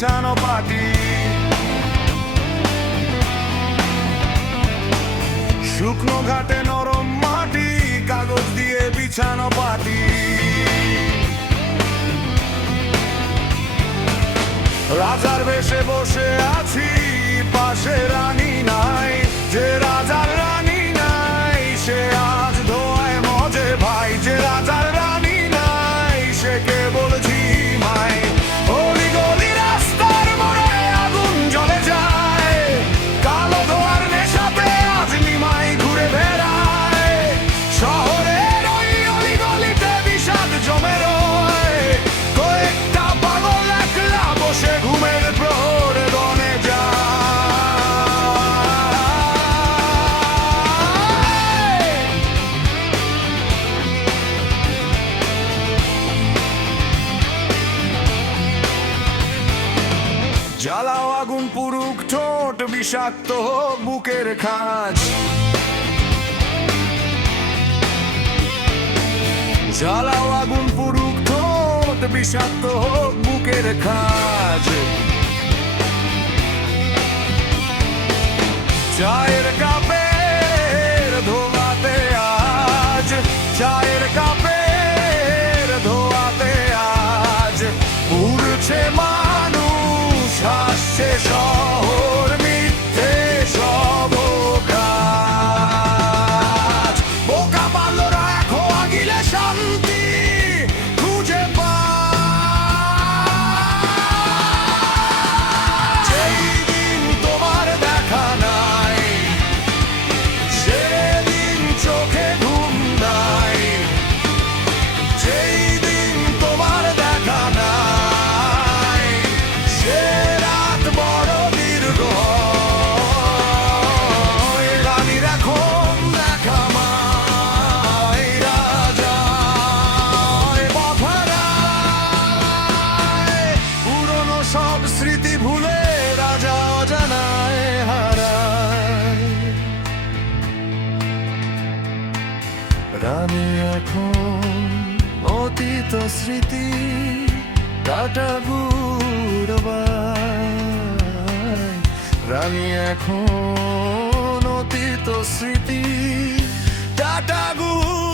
বিছানো পাটি, শুকনো ঘাটে নরম মাটি, কাগজ দিয়ে বিছানো পাটি। রাজার বেশে বসে আছি, পাশে রানী নাই, যে রাজার রানী নাই সে আজ ধোয়ায় মজে ভাই, যে রাজার রানী নাই সে কেবল ঝিমায়। অলি গলি রাস্তার মোড়ে আগুন জ্বলে যায়, কালো ধোয়ার নেশাতে আজ নিমাই ঘুরে বেড়ায়। শহরের ওই অলি গলিতে বিষাদ জমে রয়, কয়েকটা পাগল একলা বসে ঘুমের প্রহর গনে যায়। জ্বালাও আগুন পুরুক ঠোঁট, বিষাক্ত হোক বুকের খাঁজ, জ্বালাও আগুন পুরুক ঠোঁট, বিষাক্ত হোক বুকের খাঁজ। চায়ের কাপের ধোয়াতে আজ, চায়ের কাপের ধোয়াতে আজ উড়ছে মানুষ, হাসছে শহর, মিথ্যে সব কাজ। বোকা বালরা খো আগিলে শান্তি খুঁজে পায়। যেই দিন তোমার দেখা নাই, সেদিন চোখে ঘুম নাই, যেই দিন তোমার দেখা নাই সে রাত বড় দীর্ঘ। রানীর এখন দেখা মাই, রাজায় বফারায়, পুরনো সব স্মৃতি ভুলে রাজা অজানায় হারায়। রানী এখন অতীত স্মৃতি কাটা গুড়বায়, রানী এখন অতীত স্মৃতি টাটা গুড়